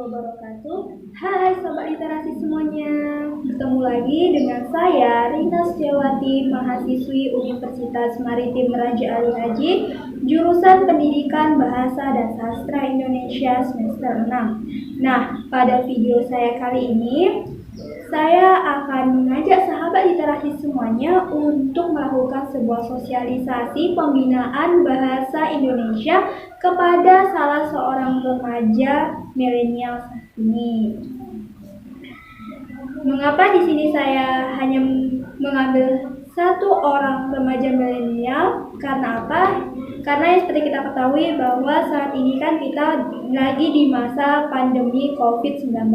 wabarakatuh. Hai Sobat Literasi semuanya. Bertemu lagi dengan saya Rina Setiawati, mahasiswi Universitas Maritim Raja Ali Haji, jurusan Pendidikan Bahasa dan Sastra Indonesia semester 6. Nah, pada video saya kali ini saya akan mengajak sahabat literasi semuanya untuk melakukan sebuah sosialisasi pembinaan bahasa Indonesia kepada salah seorang remaja milenial saat ini. Mengapa di sini saya hanya mengambil satu orang remaja milenial? Karena apa? Karena yang seperti kita ketahui bahwa saat ini kan kita lagi di masa pandemi COVID-19.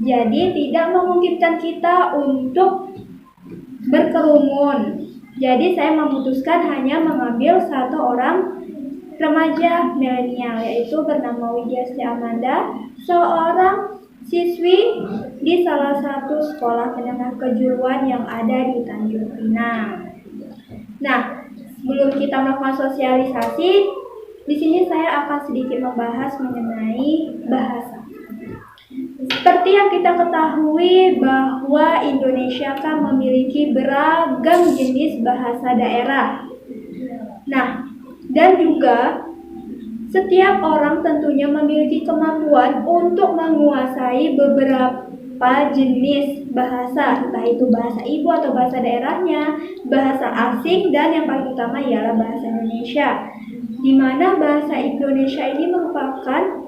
Jadi tidak memungkinkan kita untuk berkerumun. Jadi saya memutuskan hanya mengambil satu orang remaja milenial, yaitu bernama Widya Sri Amanda, seorang siswi di salah satu sekolah menengah kejuruan yang ada di Tanjung Pinang. Nah, sebelum kita melakukan sosialisasi, di sini saya akan sedikit membahas mengenai bahasa. Seperti yang kita ketahui bahwa Indonesia kan memiliki beragam jenis bahasa daerah. Nah, dan juga setiap orang tentunya memiliki kemampuan untuk menguasai beberapa jenis bahasa, entah itu bahasa ibu atau bahasa daerahnya, bahasa asing, dan yang paling utama ialah bahasa Indonesia. Di mana bahasa Indonesia ini merupakan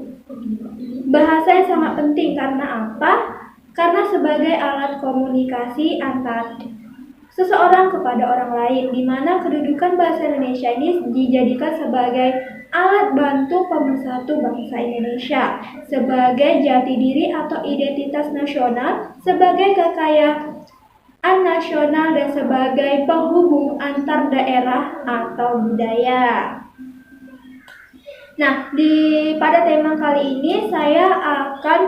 bahasa yang sangat penting. Karena apa? Karena sebagai alat komunikasi antar seseorang kepada orang lain, di mana kedudukan bahasa Indonesia ini dijadikan sebagai alat bantu pemersatu bangsa Indonesia, sebagai jati diri atau identitas nasional, sebagai kekayaan nasional, dan sebagai penghubung antar daerah atau budaya. Nah, pada tema kali ini saya akan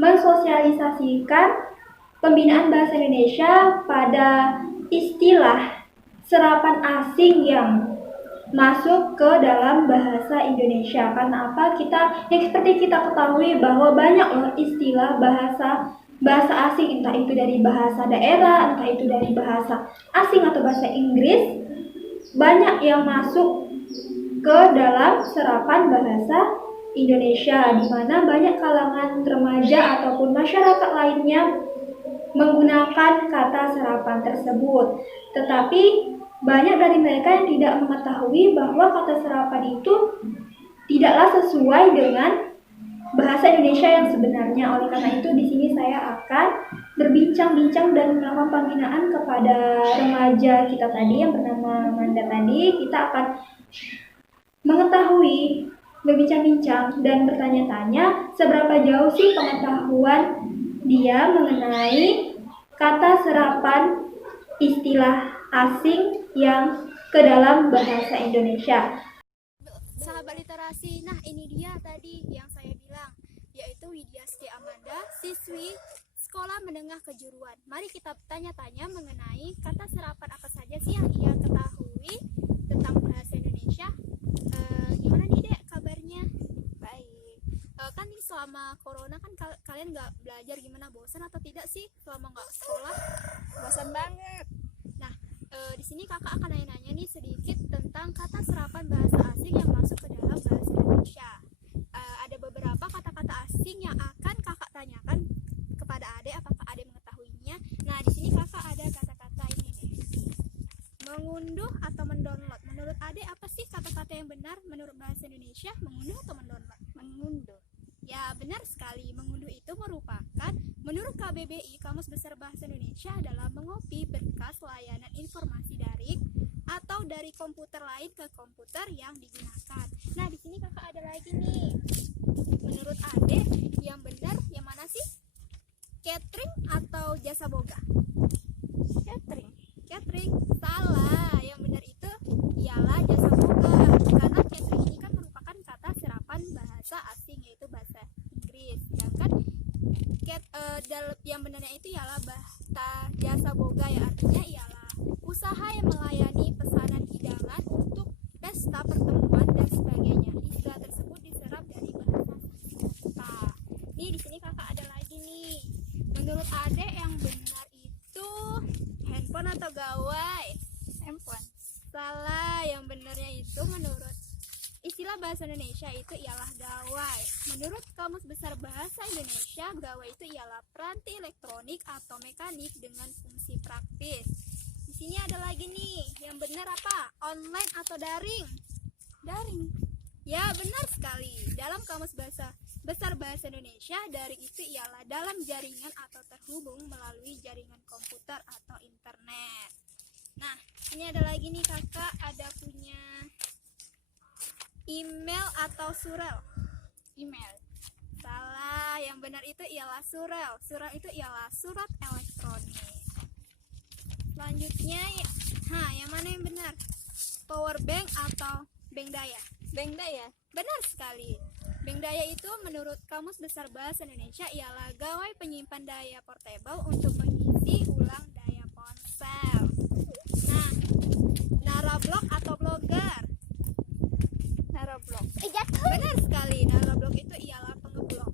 mensosialisasikan pembinaan bahasa Indonesia pada istilah serapan asing yang masuk ke dalam bahasa Indonesia. Karena apa? Yang seperti kita ketahui bahwa banyak loh istilah bahasa asing, entah itu dari bahasa daerah, entah itu dari bahasa asing atau bahasa Inggris, banyak yang masuk ke dalam serapan bahasa Indonesia, di mana banyak kalangan remaja ataupun masyarakat lainnya menggunakan kata serapan tersebut. Tetapi banyak dari mereka yang tidak mengetahui bahwa kata serapan itu tidaklah sesuai dengan bahasa Indonesia yang sebenarnya. Oleh karena itu di sini saya akan berbincang-bincang dan melakukan pembinaan kepada remaja kita tadi yang bernama Amanda tadi. Kita akan mengetahui, berbincang-bincang dan bertanya-tanya seberapa jauh sih pengetahuan dia mengenai kata serapan istilah asing yang ke dalam bahasa Indonesia. Sahabat literasi, nah ini dia tadi yang saya bilang, yaitu Widya Sri Amanda, siswi sekolah menengah kejuruan. Mari kita tanya-tanya mengenai kata serapan apa saja sih yang ia ketahui tentang bahasa Indonesia. Gimana nih Dek kabarnya? Baik. Kan ini selama corona kan kalian nggak belajar, gimana, bosan atau tidak sih selama nggak sekolah? Bosan banget. Nah, di sini kakak akan nanya-nanya nih sedikit tentang kata serapan bahasa asing yang masuk ke dalam bahasa Indonesia. Ada beberapa kata-kata asing yang akan kakak tanyakan kepada Ade, apakah Ade mengetahuinya. Nah, di sini kakak ada kata-kata ini nih. Mengunduh atau mendownload. Menurut Ade apa sih kata-kata yang benar menurut bahasa Indonesia? Mengunduh atau mendownload? Mengunduh. Ya, benar sekali. Mengunduh itu merupakan, menurut KBBI, Kamus Besar Bahasa Indonesia, adalah mengopi berkas layanan informasi daring atau dari komputer lain ke komputer yang digunakan. Nah, di sini kakak ada lagi nih. Menurut Ade, yang benar yang mana sih? Catering atau jasa boga? Catering. Catering. Salah. Yang benar itu ialah jasa boga. Karena catering ini kan merupakan kata serapan bahasa asing, yaitu bahasa Inggris. Sedangkan yang benarnya itu ialah bahasa jasa boga, yang artinya ialah usaha yang melayani pesanan hidangan untuk pesta, pertemuan, dan sebagainya. Istilah tersebut diserap dari bahasa Sanskerta. menurut Adek yang benar itu handphone atau gawai? Handphone. Salah, yang benarnya itu menurut istilah bahasa Indonesia itu ialah gawai. Menurut Kamus Besar Bahasa Indonesia, gawai itu ialah peranti elektronik atau mekanik dengan fungsi praktis. Di sini ada lagi nih, yang benar apa? Online atau daring? Daring. Ya, benar sekali. Dalam Kamus Besar Bahasa Indonesia, daring itu ialah dalam jaringan atau terhubung melalui jaringan komputer atau internet. Nah, ini ada lagi nih kakak, ada punya email atau surel. Email. Salah, yang benar itu ialah surel. Surel itu ialah surat elektronik. Selanjutnya, yang mana yang benar? Power bank atau bank daya? Bank daya. Benar sekali. Bank daya itu menurut Kamus Besar Bahasa Indonesia ialah gawai penyimpan daya portable untuk mengisi ulang daya ponsel. Nah, narablog atau blogger? Narablog. Jatuh. Benar sekali, narablog itu ialah pengeblog.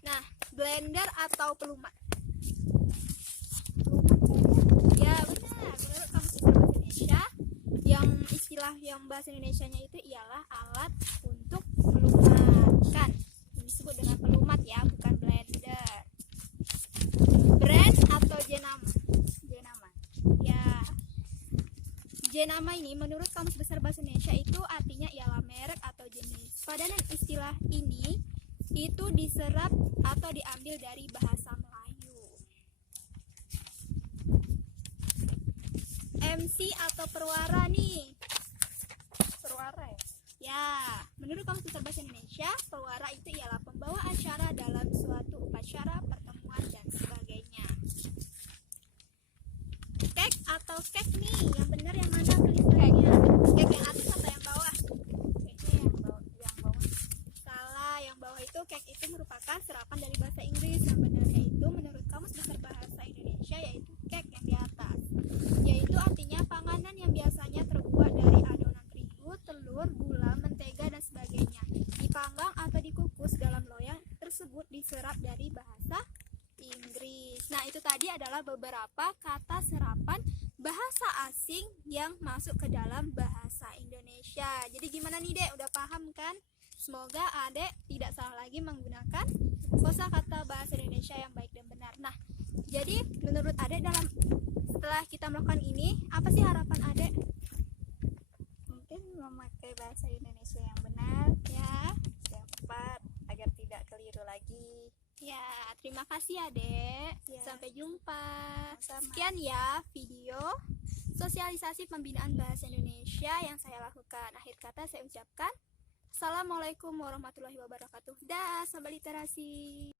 Nah, blender atau pelumat? Ya, benar. Menurut Kamus Besar Bahasa Indonesia, yang istilah yang bahasa Indonesianya itu ialah alat untuk melumatkan. Ini disebut dengan pelumat ya, bukan blender. Brand atau jenama? Jenama. Ya. Jenama ini menurut Kamus Besar Bahasa Indonesia itu artinya ialah merek atau jenis. Padanan istilah ini itu diserap atau diambil dari bahasa Melayu. MC atau perwara nih? Perwara ya? Ya, menurut Kamus Besar Bahasa Indonesia, perwara itu ialah pembawa acara dalam suatu upacara, pertemuan, dan sebagainya. Kek atau kek nih, yang benar yang mana tulisannya? Kek yang atas atau yang bawah? Kayaknya yang bawah. Salah, yang bawah itu kek itu merupakan serapan dari bahasa Inggris. Yang benarnya itu menurut Kamus Besar Bahasa Indonesia yaitu kek yang di atas. Yaitu artinya panganan yang biasanya terbuat dari adonan terigu, telur, gula, mentega, dan sebagainya. Dipanggang atau dikukus dalam loyang tersebut diserap dari bahasa Inggris. Nah, itu tadi adalah beberapa kata serapan bahasa asing yang masuk ke dalam bahasa Indonesia. Jadi gimana nih Dek, udah paham kan? Semoga Adek tidak salah lagi menggunakan kosakata bahasa Indonesia yang baik dan benar. Nah, jadi menurut Adek setelah kita melakukan ini, apa sih harapan Adek? Mungkin memakai bahasa Indonesia yang benar, Ya, yang tepat, agar tidak keliru lagi. ya, terima kasih Adek. Ya. Sampai jumpa. Sama-sama. Sekian ya video sosialisasi pembinaan bahasa Indonesia yang saya lakukan. Akhir kata saya ucapkan Assalamualaikum warahmatullahi wabarakatuh. Dah, sahabat literasi.